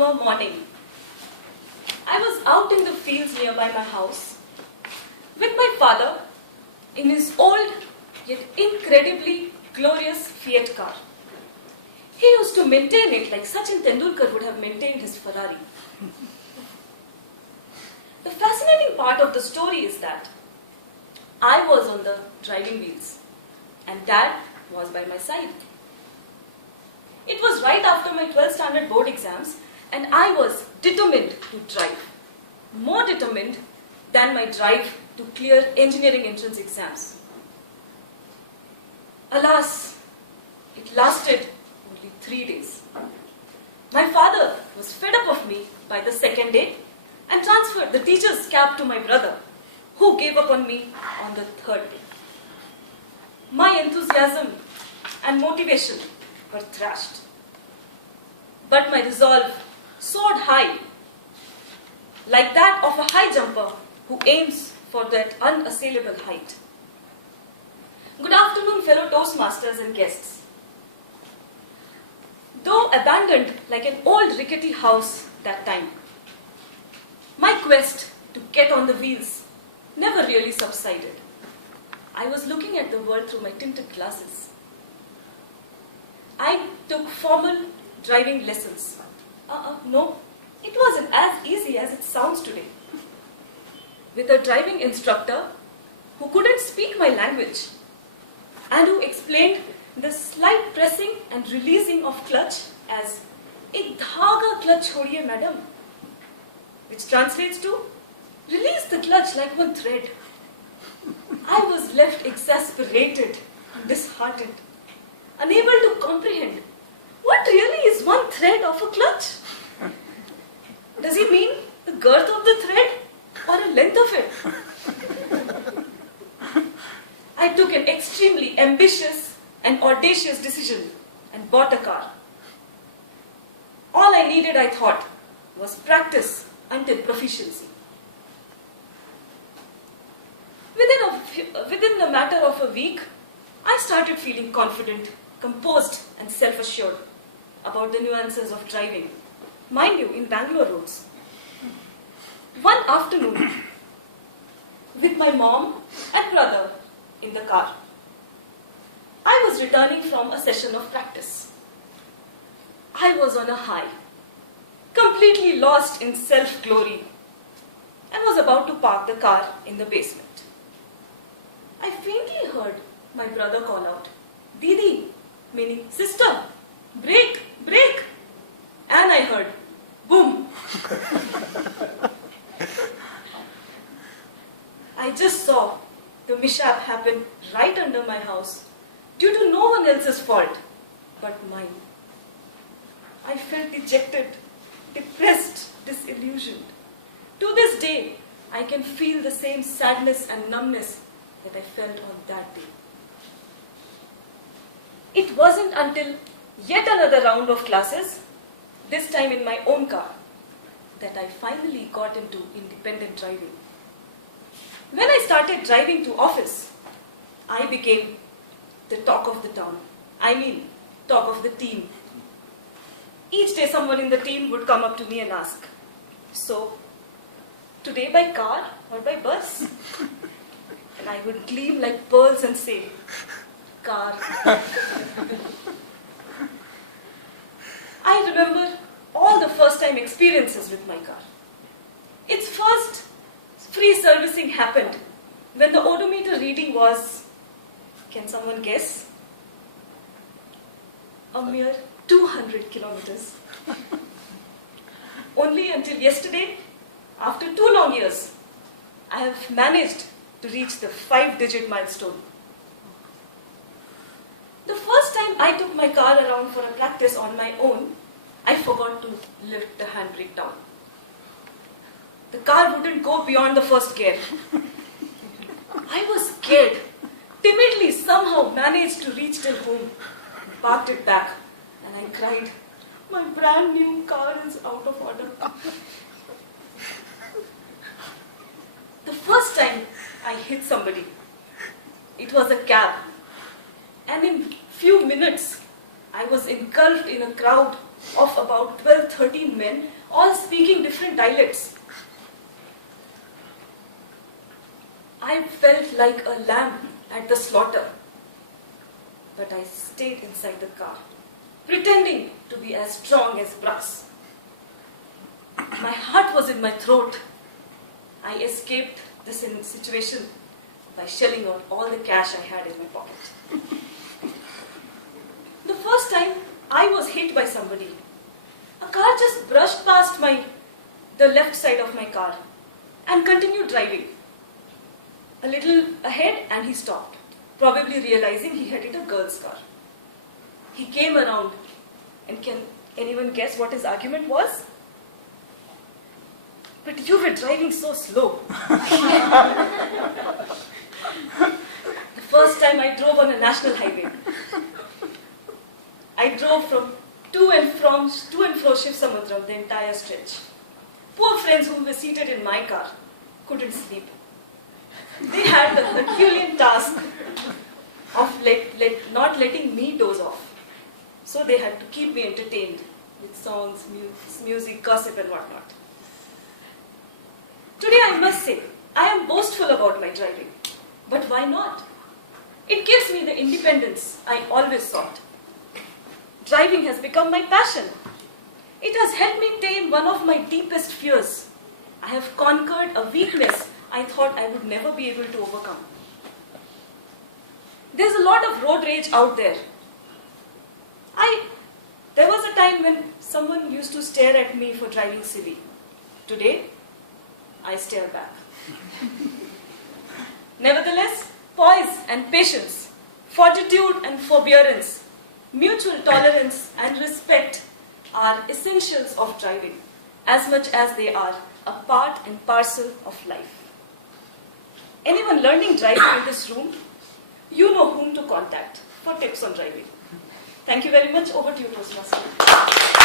summer morning. I was out in the fields nearby my house with my father in his old yet incredibly glorious Fiat car. He used to maintain it like Sachin Tendulkar would have maintained his Ferrari. The fascinating part of the story is that I was on the driving wheels and Dad was by my side. It was right after my 12th standard board exams and I was determined to drive. More determined than my drive to clear engineering entrance exams. Alas, it lasted only 3 days. My father was fed up of me by the second day and transferred the teacher's cap to my brother, who gave up on me on the third day. My enthusiasm and motivation were thrashed. But my resolve soared high, like that of a high jumper who aims for that unassailable height. Good afternoon, fellow Toastmasters and guests. Though abandoned like an old rickety house that time, my quest to get on the wheels never really subsided. I was looking at the world through my tinted glasses. I took formal driving lessons. No, it wasn't as easy as it sounds today. With a driving instructor who couldn't speak my language and who explained the slight pressing and releasing of clutch as "Ek dhaga clutch chhodiye, madam," which translates to "release the clutch like one thread." I was left exasperated and disheartened, unable to comprehend what really is one thread of a clutch. Does he mean the girth of the thread or the length of it? I took an extremely ambitious and audacious decision and bought a car. All I needed, I thought, was practice until proficiency. Within the matter of a week, I started feeling confident, composed and self-assured about the nuances of driving. Mind you, in Bangalore roads. One afternoon, with my mom and brother in the car, I was returning from a session of practice. I was on a high, completely lost in self-glory, and was about to park the car in the basement. I faintly heard my brother call out, "Didi," meaning sister, "brake, brake." And I heard, boom. I just saw the mishap happen right under my house due to no one else's fault but mine. I felt dejected, depressed, disillusioned. To this day, I can feel the same sadness and numbness that I felt on that day. It wasn't until yet another round of classes, this time in my own car, that I finally got into independent driving. When I started driving to office, I became the talk of the town. Talk of the team. Each day someone in the team would come up to me and ask, "So, today by car or by bus?" And I would gleam like pearls and say, "Car." I remember all the first-time experiences with my car. Its first free servicing happened when the odometer reading was, can someone guess? A mere 200 kilometers. Only until yesterday, after 2 long years, I have managed to reach the 5-digit milestone. The first time I took my car around for a practice on my own, I forgot to lift the handbrake down. The car wouldn't go beyond the first gear. I was scared, timidly somehow managed to reach till home, parked it back, and I cried, "My brand new car is out of order." The first time I hit somebody, it was a cab, and in few minutes I was engulfed in a crowd of about 12-13 men, all speaking different dialects. I felt like a lamb at the slaughter, but I stayed inside the car, pretending to be as strong as brass. My heart was in my throat. I escaped this situation by shelling out all the cash I had in my pocket. The first time I was hit by somebody, a car just brushed past the left side of my car and continued driving. A little ahead and he stopped, probably realizing he had hit a girl's car. He came around, and can anyone guess what his argument was? But you were driving so slow. The first time I drove on a national highway, I drove from to and fro Shiv Samudram, the entire stretch. Poor friends who were seated in my car couldn't sleep. They had the Herculean task of not letting me doze off. So they had to keep me entertained with songs, music, gossip and whatnot. Today I must say, I am boastful about my driving. But why not? It gives me the independence I always sought. Driving has become my passion. It has helped me tame one of my deepest fears. I have conquered a weakness I thought I would never be able to overcome. There's a lot of road rage out there. There was a time when someone used to stare at me for driving silly. Today, I stare back. Nevertheless, poise and patience, fortitude and forbearance, mutual tolerance and respect are essentials of driving, as much as they are a part and parcel of life. Anyone learning driving in this room, you know whom to contact for tips on driving. Thank you very much. Over to you, Toastmaster.